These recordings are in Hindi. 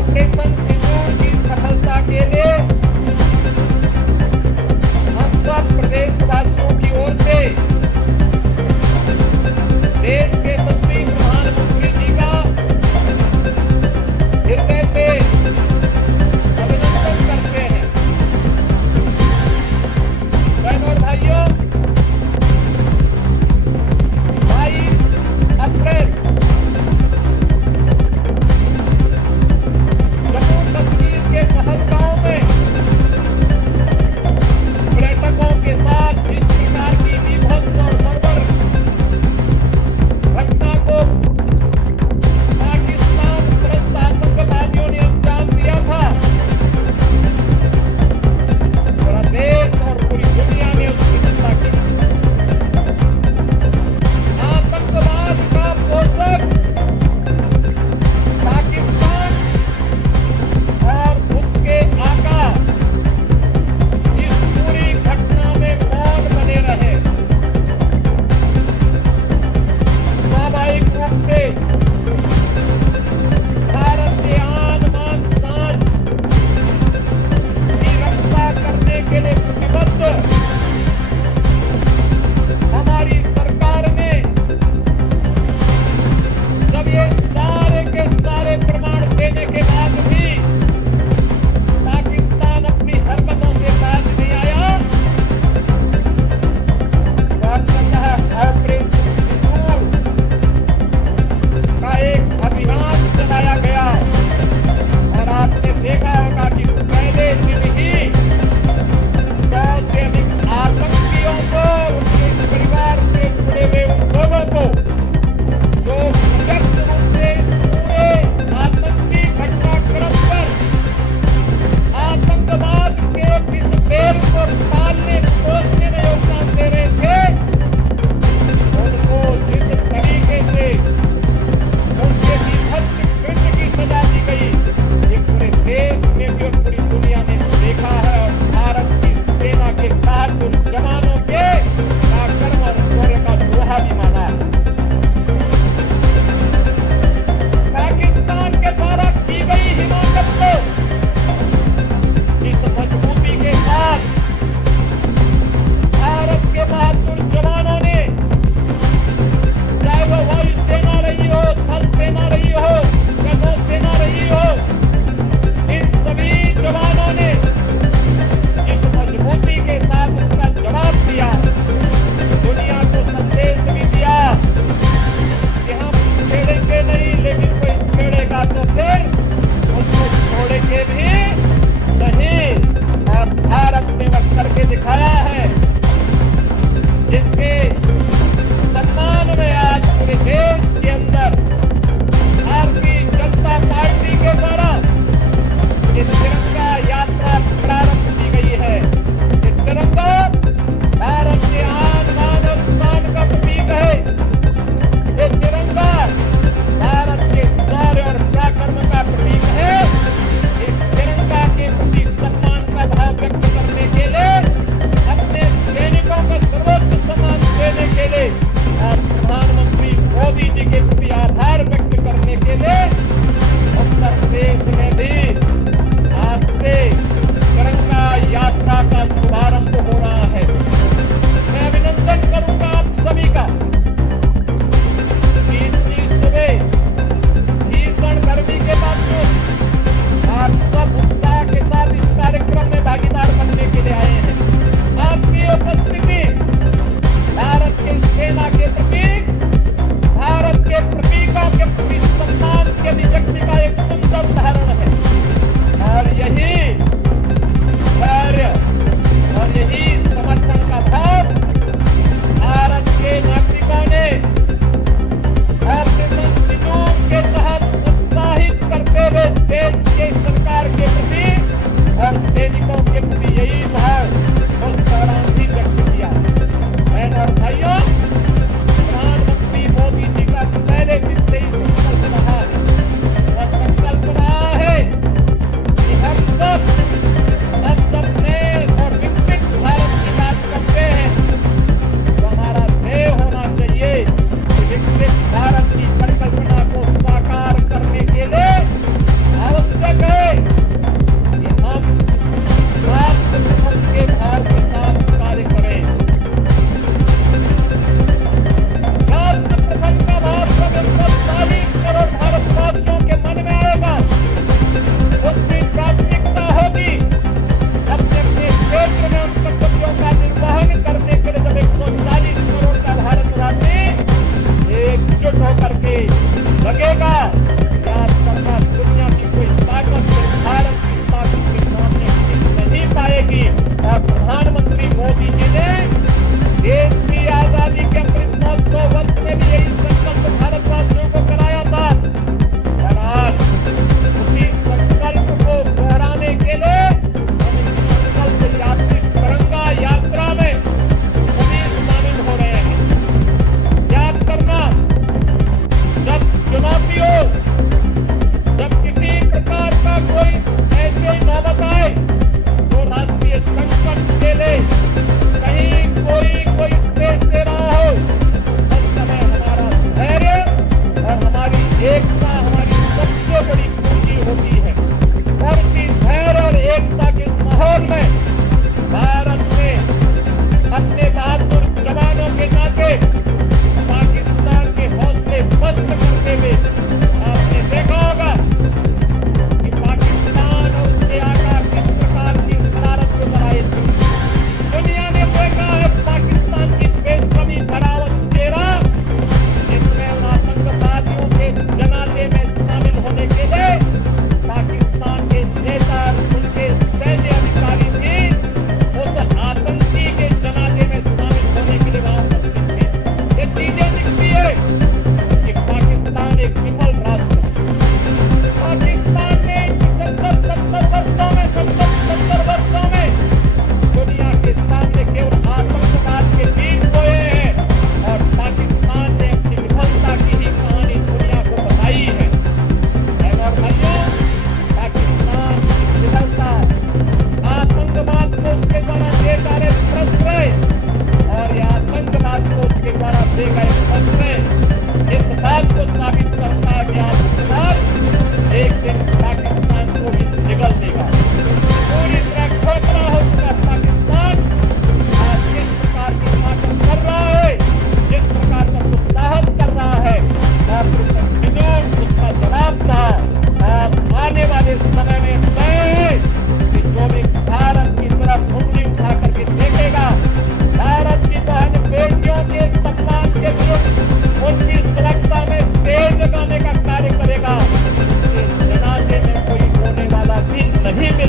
ऑपरेशन सिंदूर की सफलता के लिए हम सब प्रदेशवासियों की ओर से देश के यशस्वी प्रधानमंत्री जी का हृदय से अभिनंदन करते हैं। बहनों और भाइयों, 22 अप्रैल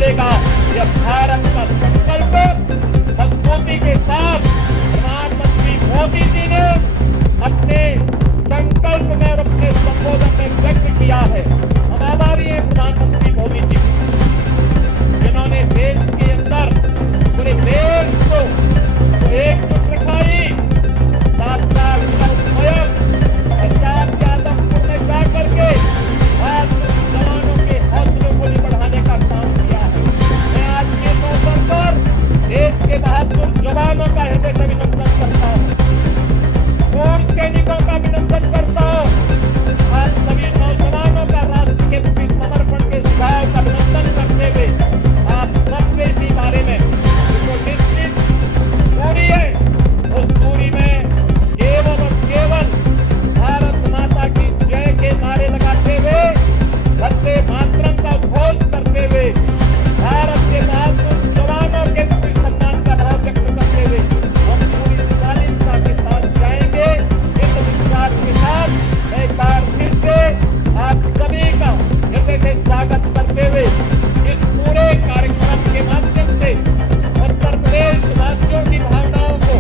चलेगा। यह भारत का संकल्प मजबूती के साथ प्रधानमंत्री मोदी जी ने अपने संकल्प में और अपने संबोधन में व्यक्त किया है। हम आभारी हैं प्रधानमंत्री मोदी जी, जिन्होंने देश के अंदर पूरे देश को एकजुट रखाई। 7 साल स्वयं पंजाब के आदमपुर में जाकर के आज जवानों के हौसलों को बढ़ाने का काम किया है। मैं आज के मौके पर देश के बहादुर जवानों का हृदय से अभिनंदन करता हूँ, पूर्व सैनिकों का अभिनंदन करता हूँ। आज सभी नौजवानों का राष्ट्र के प्रति समर्पण के सुझाव का अभिनंदन करते हुए आप सबसे इसी बारे में जो निश्चित दूरी है, उस दूरी में केवल और केवल भारत माता की जय के नारे लगाते हुए, वंदे मातरम का घोष करते हुए, भारत के बहादुर जवानों के प्रति सम्मान का भाव व्यक्त करते हुए हम पूरी शालीनता के साथ जाएंगे। इस विश्वास के साथ एक बार फिर से आप सभी का हृदय से स्वागत करते हुए इस पूरे कार्यक्रम के माध्यम से उत्तर प्रदेश वासियों की भावनाओं को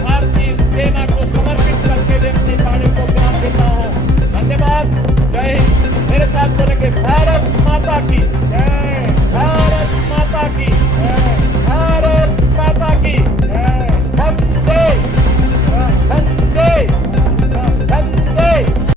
भारतीय सेना को समर्पित करके हुए अपनी वाणी को विराम देता हूँ। धन्यवाद। जय हिंद। मेरे साथ बोलेंगे भारत माता की जय।